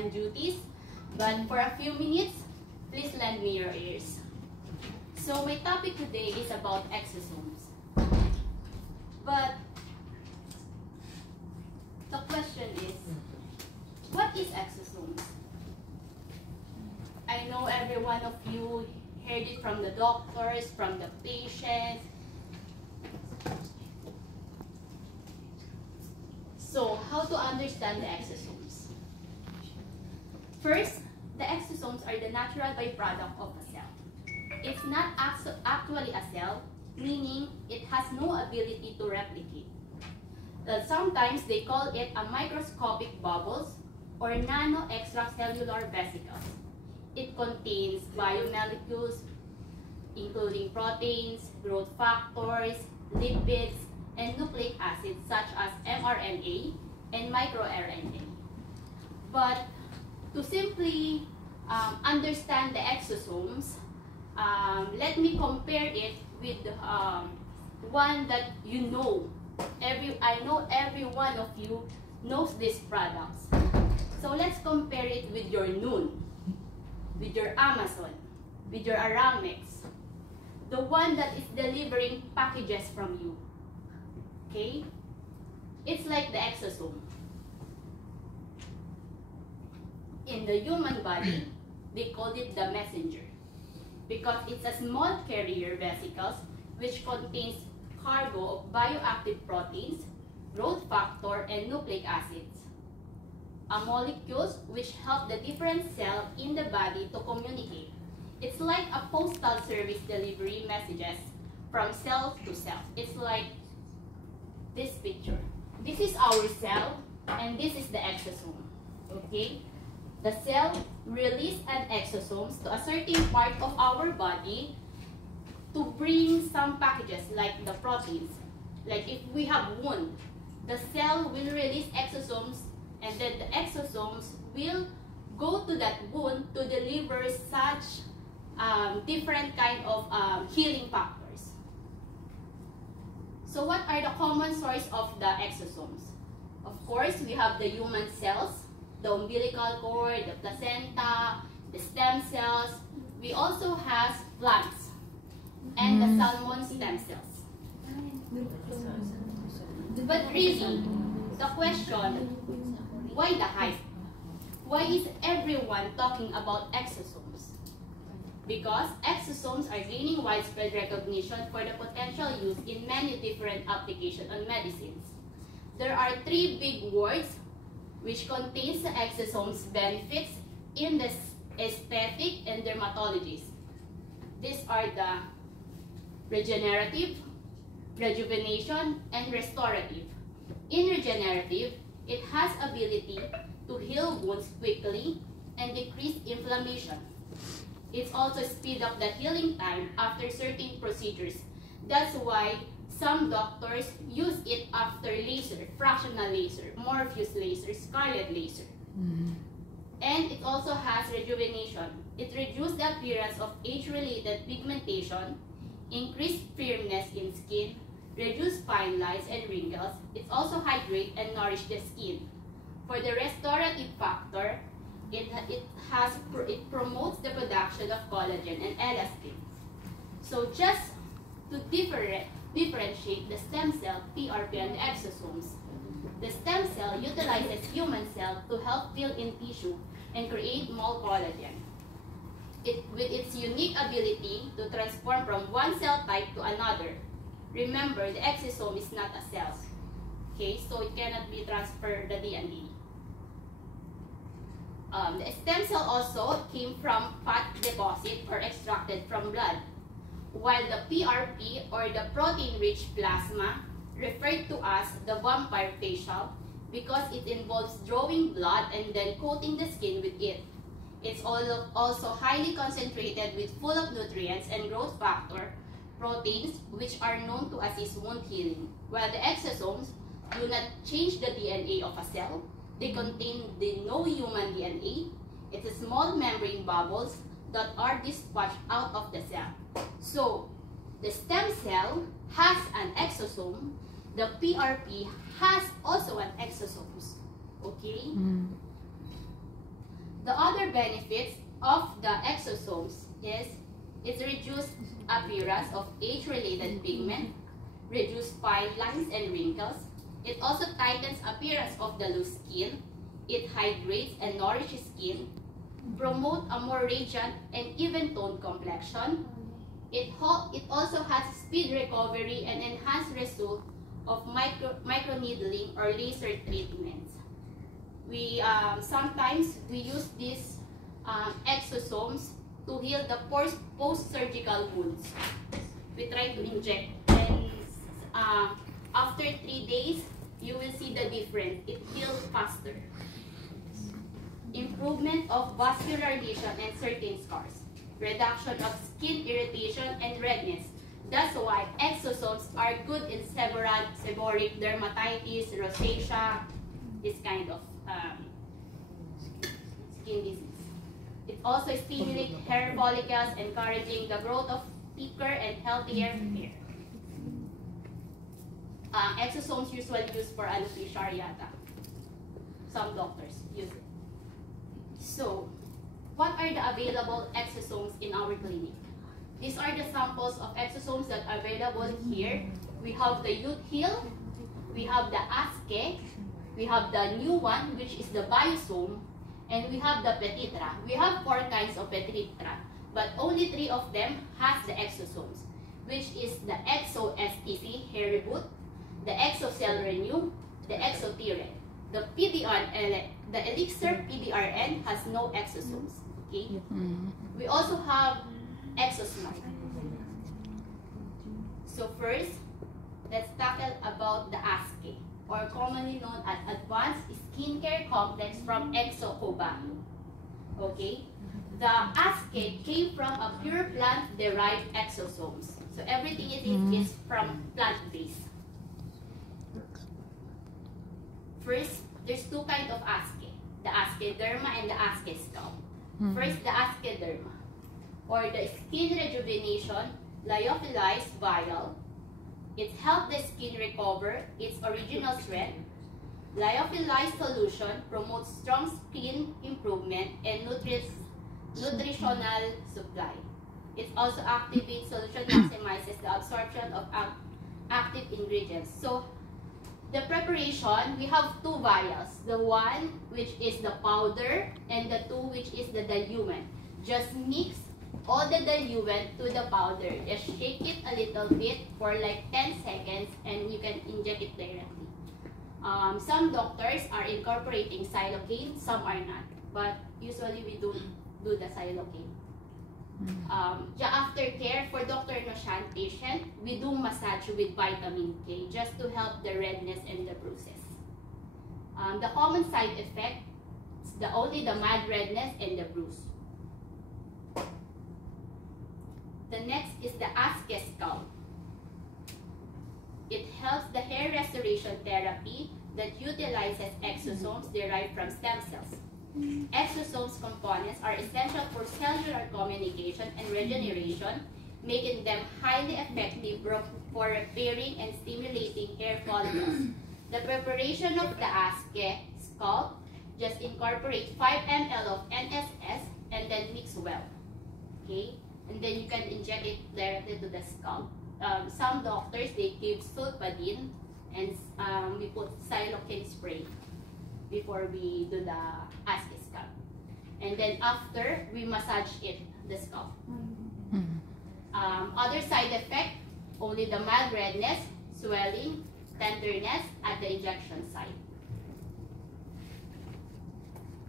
and duties, but for a few minutes, please lend me your ears. So my topic today is about exosomes. But the question is, what is exosomes? I know every one of you heard it from the doctors, from the patients. So, how to understand the exosomes? First, the exosomes are the natural byproduct of a cell. It's not actually a cell, meaning it has no ability to replicate. Sometimes they call it a microscopic bubbles or nano extracellular vesicles. It contains biomolecules, including proteins, growth factors, lipids, and nucleic acids such as mRNA and microRNA. But to simply understand the exosomes, let me compare it with one that you know. I know every one of you knows these products. So let's compare it with your Noon, with your Amazon, with your Aramex, the one that is delivering packages from you. Okay? It's like the exosome. In the human body, they call it the messenger because it's a small carrier vesicles which contains cargo of bioactive proteins, growth factor, and nucleic acids. Molecules which help the different cells in the body to communicate. It's like a postal service delivery messages from cell to cell. It's like this picture. This is our cell and this is the exosome. Okay? The cell releases an exosomes to a certain part of our body to bring some packages like the proteins. Like if we have wound, the cell will release exosomes and then the exosomes will go to that wound to deliver such different kind of healing factors. So what are the common source of the exosomes? Of course, we have the human cells, the umbilical cord, the placenta, the stem cells. We also have plants and the salmon stem cells. But really, the question, why the hype? Why is everyone talking about exosomes? Because exosomes are gaining widespread recognition for the potential use in many different applications on medicines. There are three big words which contains the exosomes benefits in the aesthetic and dermatologies. These are the regenerative, rejuvenation, and restorative. In regenerative, it has ability to heal wounds quickly and decrease inflammation. It's also speed up the healing time after certain procedures. That's why some doctors use it after laser, fractional laser, Morpheus laser, scarlet laser. And it also has rejuvenation. It reduces the appearance of age-related pigmentation, increased firmness in skin, reduce fine lines and wrinkles. It also hydrates and nourishes the skin. For the restorative factor, it promotes the production of collagen and elastin. So just to differentiate the stem cell, PRP, and the exosomes, the stem cell utilizes human cells to help fill in tissue and create more collagen. With its unique ability to transform from one cell type to another. Remember, the exosome is not a cell. Okay, so it cannot be transferred the DNA. The stem cell also came from fat deposit or extracted from blood, while the PRP or the protein-rich plasma referred to as the vampire facial because it involves drawing blood and then coating the skin with it. It's also highly concentrated with full of nutrients and growth factor proteins which are known to assist wound healing, while the exosomes do not change the DNA of a cell. They contain the no human DNA. It's a small membrane bubbles that are dispatched out of the cell. So, the stem cell has an exosome. The PRP has also an exosomes. Okay? The other benefits of the exosomes is its reduced appearance of age-related pigment, reduced fine lines and wrinkles. It also tightens appearance of the loose skin. It hydrates and nourishes skin, promote a more radiant and even-toned complexion. It also has speed recovery and enhanced result of microneedling or laser treatments. We sometimes we use these exosomes to heal the post-surgical wounds. We try to inject, and after 3 days, you will see the difference. It heals faster. Improvement of vascular lesion and certain scars. Reduction of skin irritation and redness. That's why exosomes are good in seborrheic dermatitis, rosacea, this kind of skin disease. It also stimulates hair follicles, encouraging the growth of thicker and healthier hair. Exosomes usually used for alopecia areata. Some doctors use it. So, what are the available exosomes in our clinic? These are the samples of exosomes that are available here. We have the Youth Heal, we have the Aske, we have the new one, which is the Biosome, and we have the Petitra. We have 4 kinds of Petitra, but only 3 of them has the exosomes, which is the Exo-STC Hair Reboot, the Exocell Renew, the Exotiren. The Elixir PDRN has no exosomes. Okay. We also have Exosmart. So first, let's tackle about the Aske, or commonly known as Advanced Skincare Complex from Exocobayo. Okay. The Aske came from a pure plant-derived exosomes. So everything it is from plant-based. First, there's 2 kinds of Aske, the Aske Derma and the Aske Scalp. First, the Aske Derma, or the skin rejuvenation lyophilized vial. It helps the skin recover its original strength. Lyophilized solution promotes strong skin improvement and nutritional supply. It also activates solution, maximizes the absorption of active ingredients. So, the preparation, we have 2 vials. The one which is the powder and the 2 which is the diluent. Just mix all the diluent to the powder. Just shake it a little bit for like 10 seconds and you can inject it directly. Some doctors are incorporating xylocaine, some are not. But usually we don't do the xylocaine. Aftercare for Dr. Noshan patient, we do massage with vitamin K just to help the redness and the bruises. The common side effect is only the mild redness and the bruise. The next is the Aske Scalp. It helps the hair restoration therapy that utilizes exosomes derived from stem cells. Exosomes components are essential for cellular communication and regeneration, making them highly effective for repairing and stimulating hair follicles. The preparation of the Aske Scalp, just incorporate 5 ml of NSS and then mix well. Okay, and then you can inject it directly to the scalp. Some doctors, they give sulfadine and we put xylocaine spray before we do the Aske Scalp. And then after, we massage it, the scalp. Other side effect, only the mild redness, swelling, tenderness at the injection site.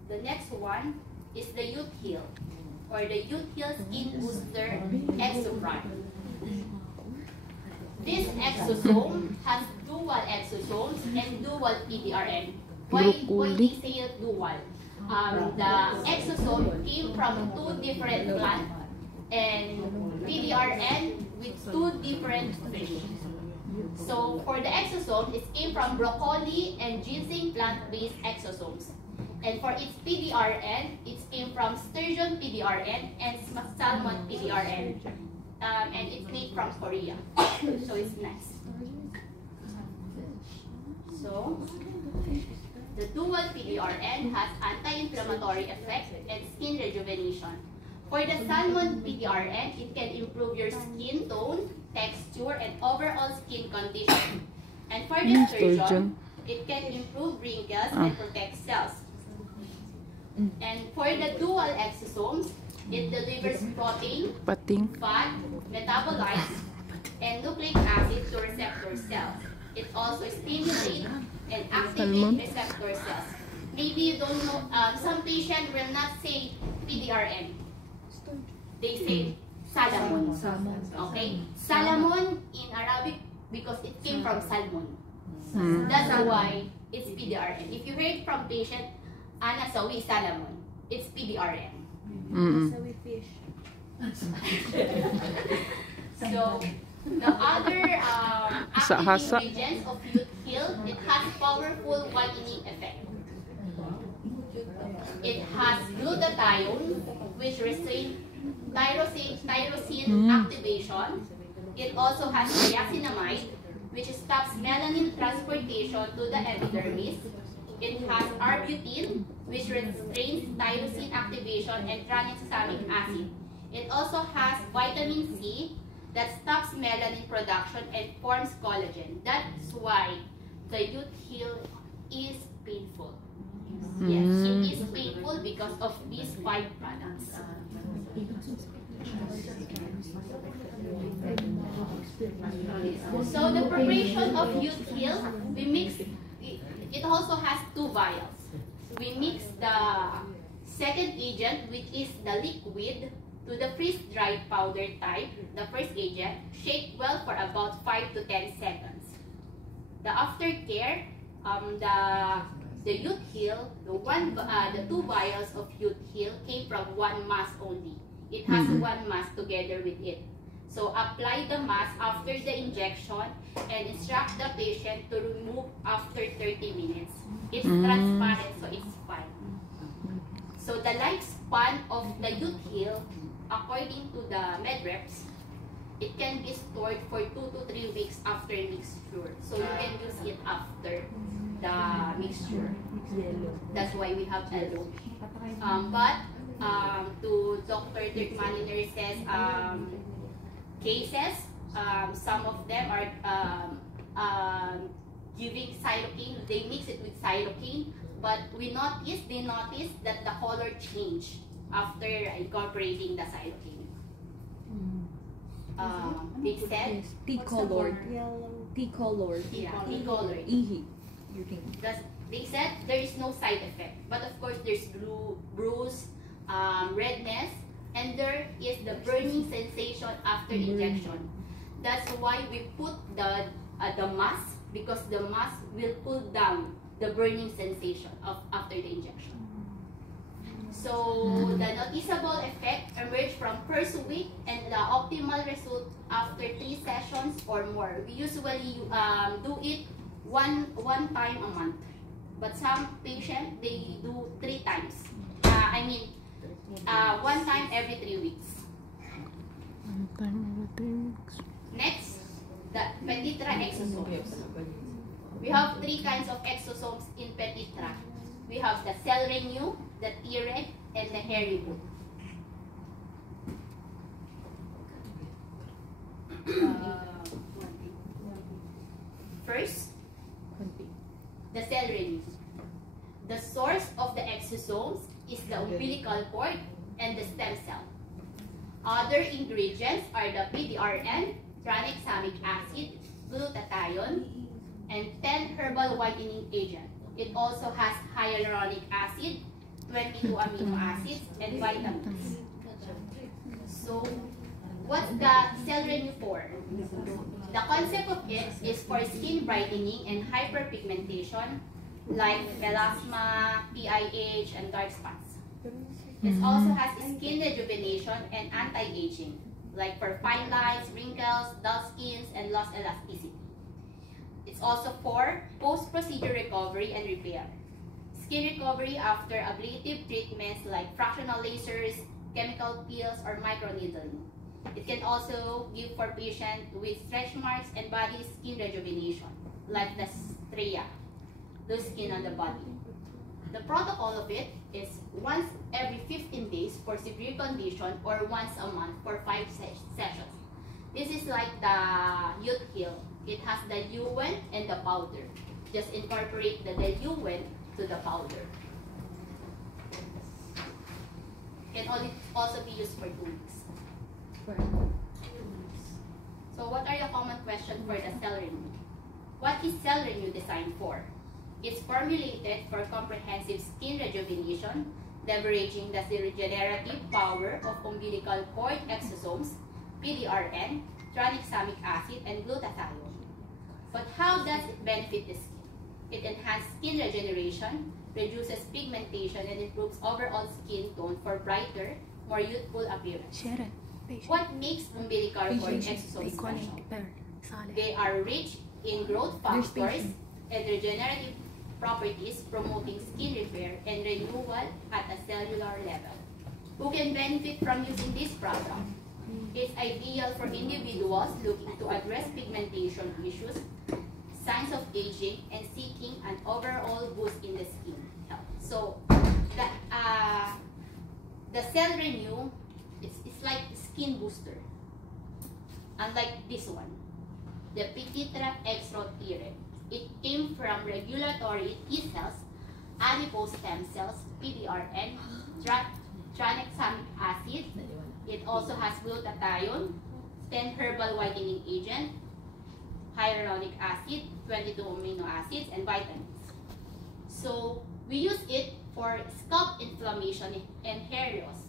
The next one is the Youth Heal, or the Youth Heal Skin Booster Exoprime. This exosome has dual exosomes and dual PDRN. Why we say dual? The exosome came from 2 different plants and PDRN with 2 different fish. So for the exosome, it came from broccoli and ginseng plant-based exosomes. And for its PDRN, it came from sturgeon PDRN and salmon PDRN. And it's made from Korea. So it's nice. So The dual PDRN has anti-inflammatory effect and skin rejuvenation. For the salmon PDRN, it can improve your skin tone, texture, and overall skin condition. And for the sturgeon, it can improve wrinkles and protect cells. And for the dual exosomes, it delivers protein, fat, metabolites, and nucleic acid to receptor cells. It also stimulates and activates receptor cells. Maybe you don't know, some patients will not say PDRN. They say salamon. Okay? Salamon in Arabic because it came from salmon. That's why it's PDRN. If you heard from patient, Ana sawi salamon, it's PDRN. Sawi fish. So, the other active ingredients of Youth Heal, it has powerful whitening effect. It has glutathione, which restrains tyrosine activation. It also has niacinamide, which stops melanin transportation to the epidermis. It has arbutin, which restrains tyrosine activation and tranexamic acid. It also has vitamin C that stops melanin production and forms collagen. That's why the Youth Heal is painful. Yes, it is painful because of these 5 products. So the preparation of Youth Heal, we mix, it also has 2 vials. We mix the second agent, which is the liquid, to the freeze-dried powder type, the first agent. Shake well for about 5 to 10 seconds. The aftercare, the Youth Heal, the 2 vials of Youth Heal came from 1 mask only. It has 1 mask together with it. So apply the mask after the injection and instruct the patient to remove after 30 minutes. It's transparent, so it's fine. So the lifespan of the Youth Heal, according to the med reps, it can be stored for 2 to 3 weeks after mixture. So you can use it after the mixture. That's why we have yellow. To Dr. Dirkmanin says, cases, some of them are giving cytokine. They mix it with cytokine, but they noticed that the color changed after incorporating the cytokine. They said T-colored. T-colored. Yeah, T-colored. They said there is no side effect, but of course there's bruise, redness, and there is the burning sensation after injection. That's why we put the mask, because the mask will pull down the burning sensation after the injection. So the noticeable effect emerged from first week, and the optimal result after 3 sessions or more. We usually do it one time a month, but some patients they do 3 times. 1 time every 3 weeks. 1 time every 3 weeks. Next, the Petitra exosomes. We have 3 kinds of exosomes in Petitra. We have the cell renew, the T-reg, and the hairy root. First, the cell renew. The source of the exosomes is the umbilical cord and the stem cell. Other ingredients are the PDRN, tranexamic acid, glutathione, and 10 herbal whitening agent. It also has hyaluronic acid, 22 amino acids, and vitamins. So, what's the cell renew for? The concept of it is for skin brightening and hyperpigmentation, like melasma, PIH, and dark spots. It also has skin rejuvenation and anti-aging, like for fine lines, wrinkles, dull skins, and lost elasticity. It's also for post-procedure recovery and repair. Skin recovery after ablative treatments like fractional lasers, chemical peels, or microneedling. It can also give for patients with stretch marks and body skin rejuvenation, like the stria, the skin on the body. The protocol of it is once every 15 days for severe condition or once a month for 5 sessions. This is like the youth heal. It has the diluent and the powder. Just incorporate the diluent to the powder. Can also be used for 2 weeks. So what are the common questions for the cell renew? What is cell renew designed for? It's formulated for comprehensive skin rejuvenation, leveraging the regenerative power of umbilical cord exosomes, PDRN, tranexamic acid, and glutathione. But how does it benefit the skin? It enhances skin regeneration, reduces pigmentation, and improves overall skin tone for brighter, more youthful appearance. What makes umbilical cord exosomes special? They are rich in growth factors and regenerative properties, promoting skin repair and renewal at a cellular level. Who can benefit from using this product? It's ideal for individuals looking to address pigmentation issues, signs of aging, and seeking an overall boost in the skin health. So, the Cell Renew, it's like skin booster. Unlike this one, the Pititra Extra T-Reg. It came from regulatory T cells, adipose stem cells, PDRN, tranexamic acid. It also has glutathione, 10 herbal whitening agent, hyaluronic acid, 22 amino acids, and vitamins. So we use it for scalp inflammation and hair loss.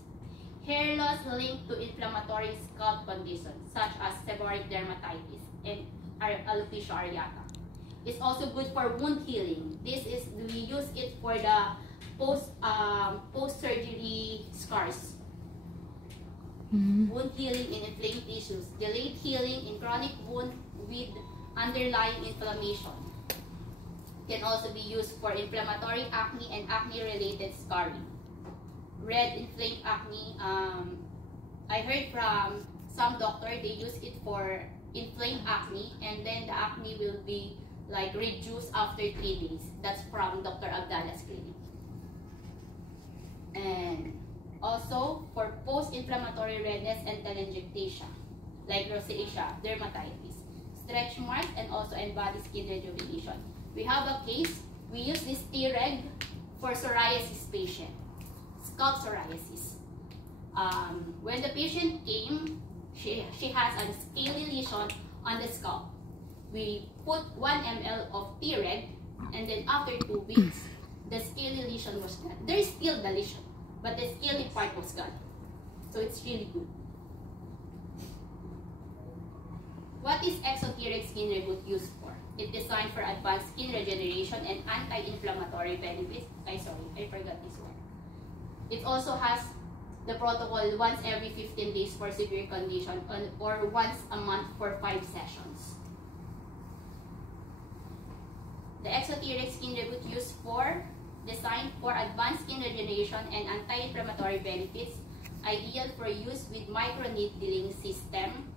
Hair loss linked to inflammatory scalp conditions such as seborrheic dermatitis and alopecia areata. It's also good for wound healing. We use it for the post-surgery scars. Wound healing in inflamed tissues, delayed healing in chronic wound with underlying inflammation. Can also be used for inflammatory acne and acne-related scarring. Red inflamed acne, I heard from some doctor they use it for inflamed acne, and then the acne will be like reduced after 3 days. That's from Dr. Abdallah's clinic. And also for post-inflammatory redness and telangiectasia, like rosacea, dermatitis, stretch marks, and also embody skin rejuvenation. We have a case, we use this T-Reg for psoriasis patient, scalp psoriasis. When the patient came, she has a scaly lesion on the scalp. We put 1 ml of T-Reg, and then after 2 weeks, the scaly lesion was gone. There is still the lesion, but the scaly part was gone. So it's really good. What is Exo-T-Reg Skin Reboot used for? It's designed for advanced skin regeneration and anti-inflammatory benefits. I forgot this one. It also has the protocol once every 15 days for severe condition or once a month for 5 sessions. The Exo-T-Reg Skin Reboot designed for advanced skin regeneration and anti-inflammatory benefits, ideal for use with microneedling system.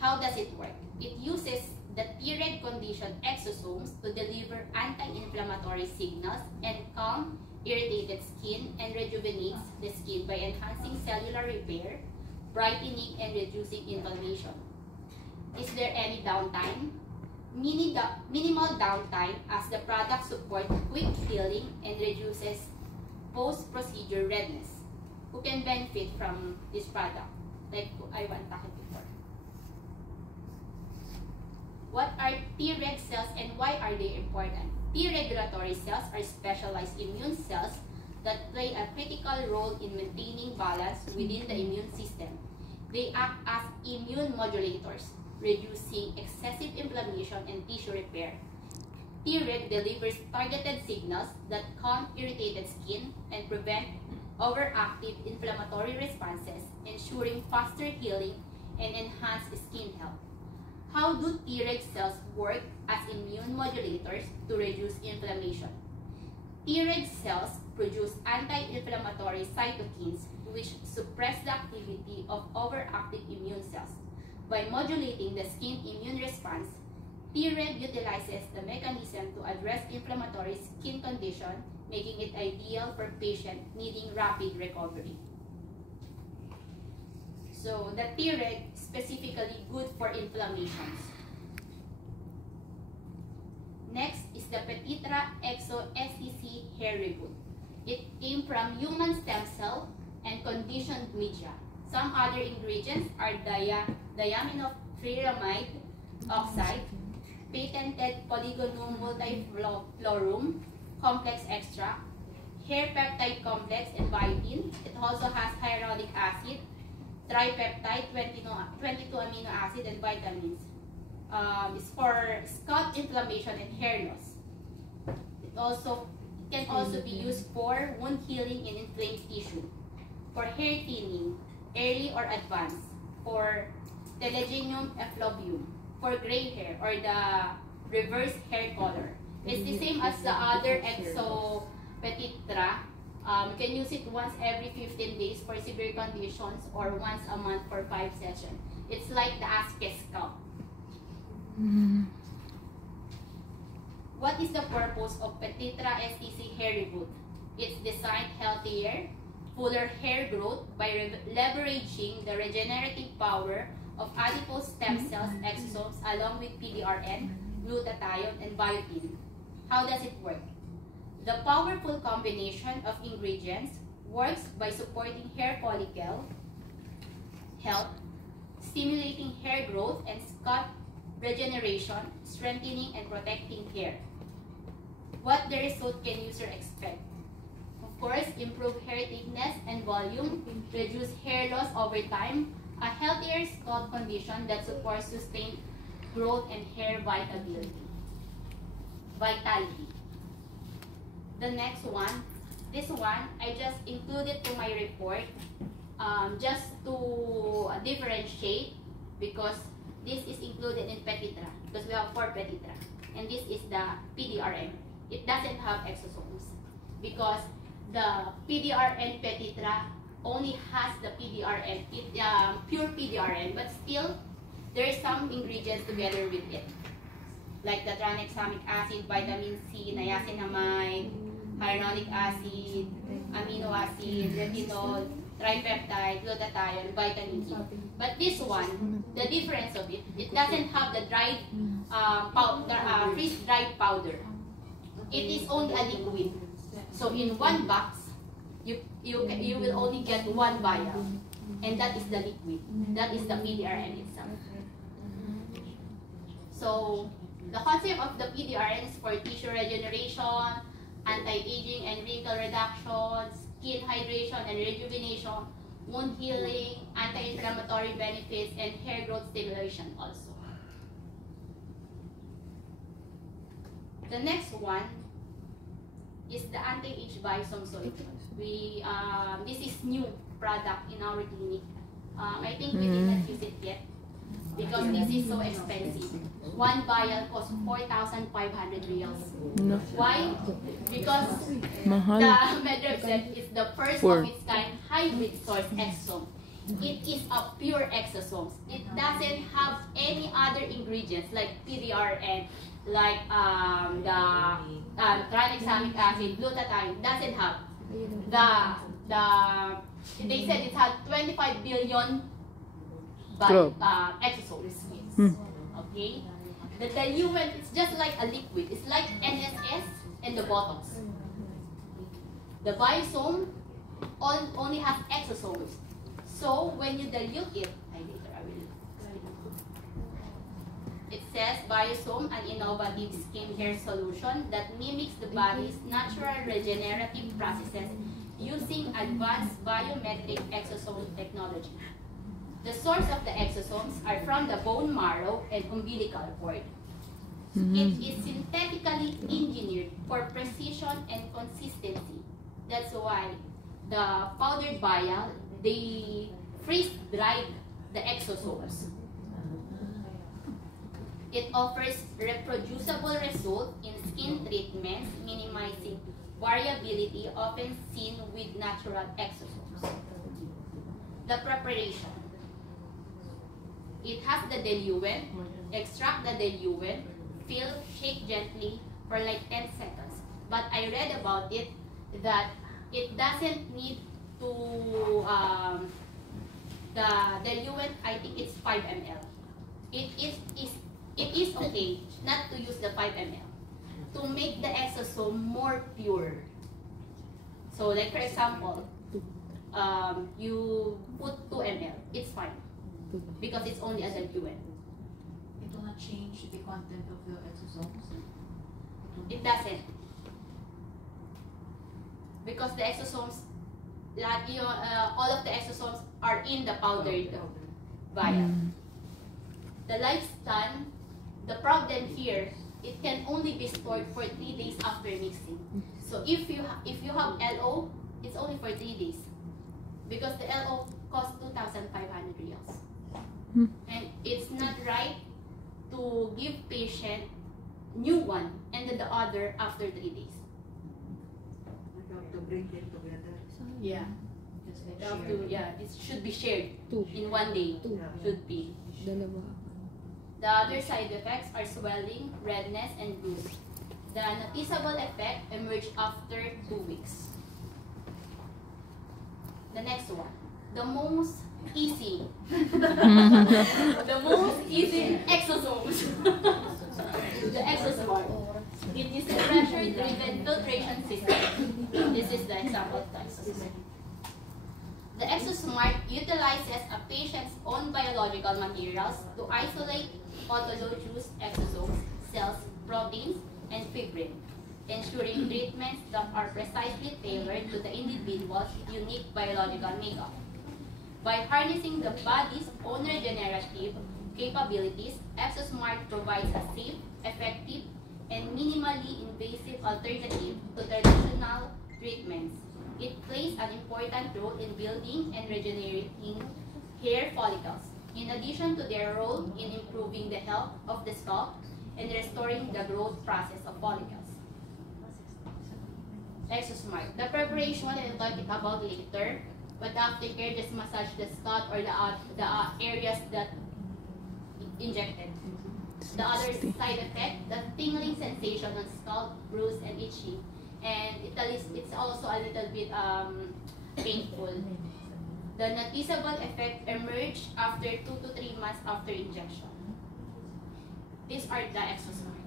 How does it work? It uses the T-Reg conditioned exosomes to deliver anti-inflammatory signals and calm irritated skin and rejuvenates the skin by enhancing cellular repair, brightening, and reducing inflammation. Is there any downtime? Minimal downtime, as the product supports quick healing and reduces post-procedure redness. Who can benefit from this product? Like I want talking before. What are T-Reg cells and why are they important? T-regulatory cells are specialized immune cells that play a critical role in maintaining balance within the immune system. They act as immune modulators, reducing excessive inflammation and tissue repair. T-Reg delivers targeted signals that calm irritated skin and prevent overactive inflammatory responses, ensuring faster healing and enhanced skin health. How do T-Reg cells work as immune modulators to reduce inflammation? T-Reg cells produce anti-inflammatory cytokines which suppress the activity of overactive immune cells. By modulating the skin immune response, T-Reg utilizes the mechanism to address inflammatory skin condition making it ideal for patients needing rapid recovery. So the T-Reg specifically good for inflammations. Next is the Petitra Exo SEC hair reboot. It came from human stem cell and conditioned media. Some other ingredients are diaminopyramide oxide, patented polygonum multiflorum complex extract, hair peptide complex and biotin. It also has hyaluronic acid, tripeptide, 22 amino acid, and vitamins. It's for scalp inflammation and hair loss. It can also be used for wound healing in inflamed tissue, for hair thinning, early or advanced, for telogenum effluvium, for gray hair or the reverse hair color. It's the same as the other Exo Petitra. You can use it once every 15 days for severe conditions or once a month for 5 sessions. It's like the Aske scalp. What is the purpose of Petitra STC hair reboot? It's designed healthier, fuller hair growth by leveraging the regenerative power of adipose stem cells exosomes along with PDRN, glutathione, and biotin. How does it work? The powerful combination of ingredients works by supporting hair follicle health, stimulating hair growth and scalp regeneration, strengthening and protecting hair. What the result can user expect? Of course, improve hair thickness and volume, reduce hair loss over time, a healthier scalp condition that supports sustained growth and hair vitality. The next one, this one, I just included to my report just to differentiate because this is included in Petitra because we have 4 Petitra and this is the PDRN. It doesn't have exosomes because the PDRN Petitra only has the PDRN, pure PDRN, but still there is some ingredients together with it, like the tranexamic acid, vitamin C, niacinamide, hyaluronic acid, amino acid, retinol, tripeptide, glutathione, vitamin E. But this one, the difference of it, it doesn't have the dried powder, freeze-dried powder. It is only a liquid. So in one box, you will only get 1 vial, and that is the liquid. That is the PDRN itself. So the concept of the PDRN is for tissue regeneration, anti-aging and wrinkle reduction, skin hydration and rejuvenation, wound healing, anti-inflammatory benefits, and hair growth stimulation also. The next one is the anti-age biosome solution. This is new product in our clinic. I think we did not use it yet because this is so expensive. 1 vial costs 4,500 reals. No. Why? Because Mahal. the Medrevzet is the first of its kind hybrid source exosome. It is a pure exosomes. It doesn't have any other ingredients like PDRN, like the tranexamic acid, glutathione. Doesn't have. They said it had 25 billion exosomes. Okay. The diluent is just like a liquid. It's like NSS and the Botox. The biosome only has exosomes. So when you dilute it, it says biosome, an innovative skin care solution that mimics the body's natural regenerative processes using advanced biometric exosome technology. The source of the exosomes are from the bone marrow and umbilical cord. It is synthetically engineered for precision and consistency. That's why the powdered vial, they freeze-dried the exosomes. It offers reproducible results in skin treatments, minimizing variability often seen with natural exosomes. The preparation. It has the diluent. Extract the diluent, fill, shake gently for like 10 seconds. But I read about it, that it doesn't need to the diluent. I think it's 5 ml. It is okay not to use the 5 ml to make the exosome more pure. So like for example, you put 2 ml, it's fine because it's only a diluent. It will not change the content of the exosomes. It doesn't, because the exosomes, all of the exosomes are in the powdered vial. The lifespan, the problem here, it can only be stored for 3 days after mixing. So if you have LO, it's only for 3 days, because the LO costs 2,500 reals, and it's not right to give patient new one and then the other after 3 days. You have to bring them together. Yeah. Just like You have share. to, yeah, it should be shared Two. in 1 day. Two. Should be. Dalawa. The other side effects are swelling, redness, and bruise. The noticeable effect emerged after 2 weeks. The next one, the most easy, the most easy exosomes. The exosome. It is a pressure-driven filtration system. This is the example of the exosome. The Exosmart utilizes a patient's own biological materials to isolate autologous exosomes, cells, proteins, and fibrin, ensuring treatments that are precisely tailored to the individual's unique biological makeup. By harnessing the body's own regenerative capabilities, Exosmart provides a safe, effective, and minimally invasive alternative to traditional treatments. It plays an important role in building and regenerating hair follicles, in addition to their role in improving the health of the scalp and restoring the growth process of follicles. Exosmart. The preparation, I'll talk about later, but aftercare, just massage the scalp or the areas that injected. The other side effect, the tingling sensation on scalp, bruise, and itching. And it's also a little bit painful. The noticeable effect emerged after 2 to 3 months after injection. These are the exosomes.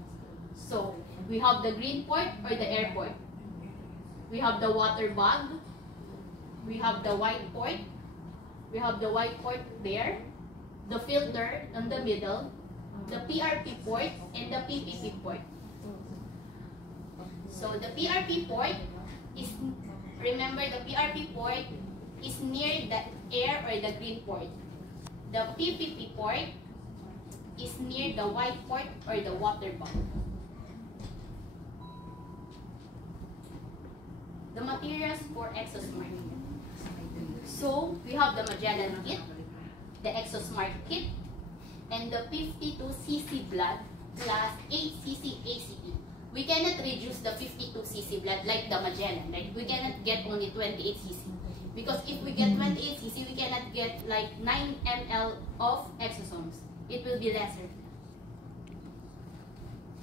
So we have the green port or the air port. We have the water bag. We have the white port. We have the white port there. The filter in the middle. The PRP port and the PPP port. So the PRP port is, remember the PRP port is near the air or the green port. The PPP port is near the white port or the water bag. The materials for Exosmart. So we have the Magellan kit, the Exosmart kit, and the 52cc blood plus 8cc ACE. We cannot reduce the 52cc blood like the Magellan. Like we cannot get only 28cc. Because if we get 28cc, we cannot get like 9 ml of exosomes. It will be lesser.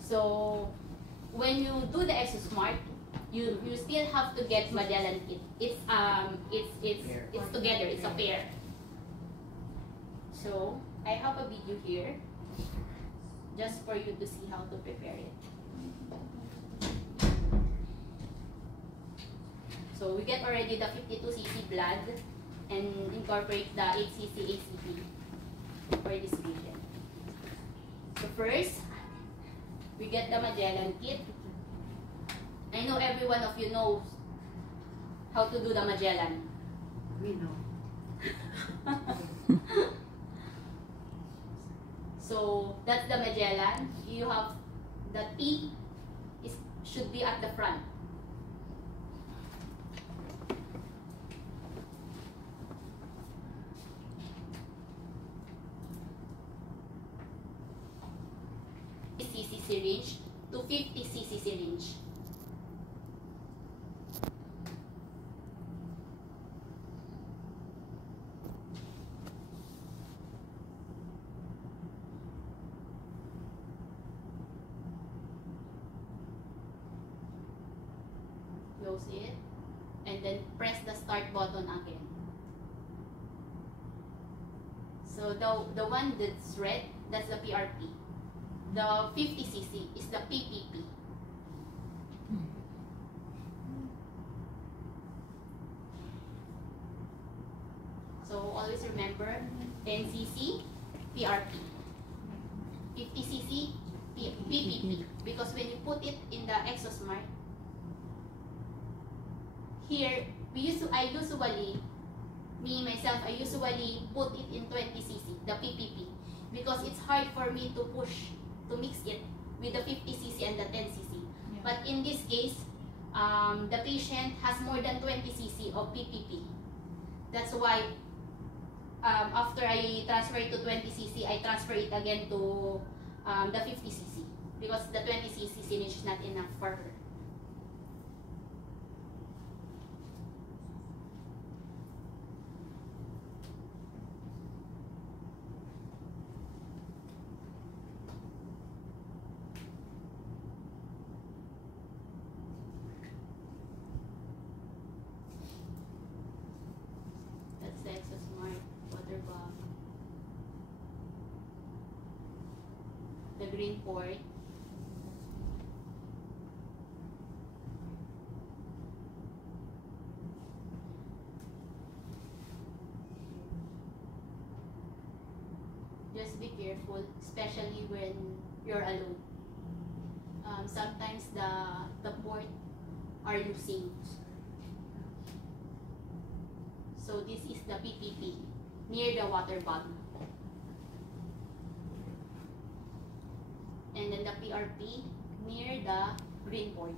So when you do the Exosmart, you still have to get Magellan kit. It's together. It's a pair. So I have a video here, just for you to see how to prepare it. So we get already the 52cc blood and incorporate the 8cc ACP for this patient. So first, we get the Magellan kit. I know every one of you knows how to do the Magellan. We know. So that's the Magellan. You have the T should be at the front. cc syringe to 50cc syringe. Close it. and then press the start button again. So the one that's red, that's the PRP. The 50 cc is the PPP. So always remember 10 cc PRP, 50 cc PPP, because when you put it in the Exosmart, here I usually put it in 20 cc, the PPP, because it's hard for me to mix it with the 50 cc and the 10 cc. Yeah. But in this case, the patient has more than 20 cc of PPP. That's why after I transfer it to 20 cc, I transfer it again to the 50 cc, because the 20 cc syringe is not enough for her. That's the Exosmart water bag. The green port. Just be careful, especially when you're alone. Sometimes the port are losing. So this is the PPP near the water bottle. And then the PRP near the green port.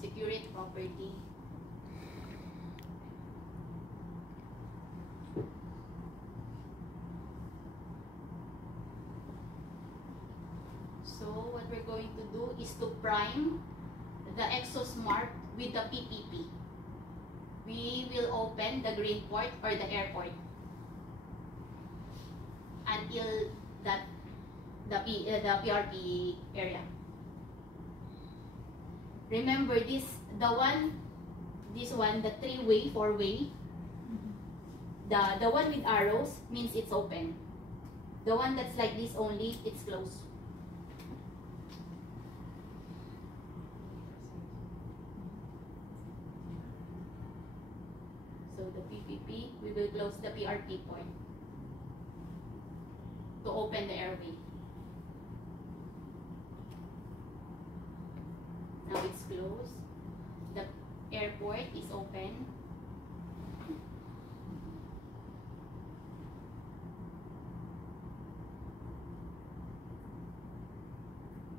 Secure it properly. So what we're going to do is to prime the Exosmart with the PPP. We will open the green port or the air port until the PRP area. Remember this one, the 3-way, 4-way. The one with arrows means it's open. The one that's like this only, it's closed. So the PPP, we will close the PRP port to open the airway. Now it's closed. The airport is open.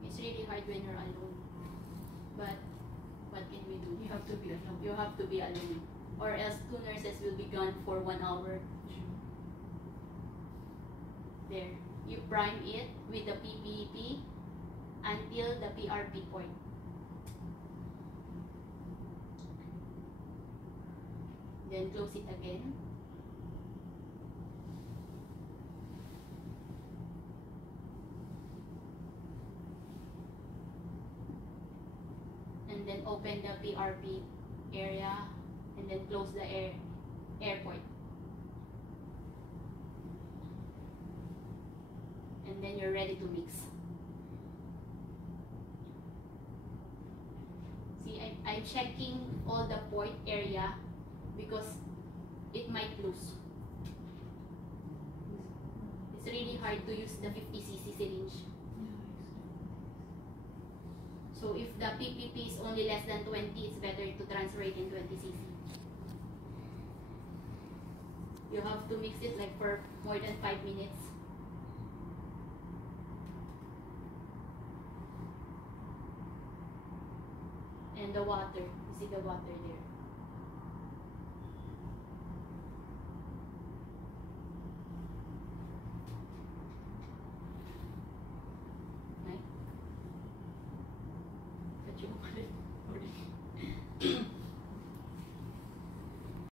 It's really hard when you're alone. But what can we do? You have to be alone. You have to be alone. Or else 2 nurses will be gone for 1 hour. There. You prime it with the PPP until the PRP point. Then close it again. And then open the PRP area and then close the airport. And then you're ready to mix. See, I'm checking all the port area because it might lose. It's really hard to use the 50 cc syringe. So if the PPP is only less than 20, it's better to transfer it in 20 cc. You have to mix it like for more than 5 minutes. And the water, you see the water there.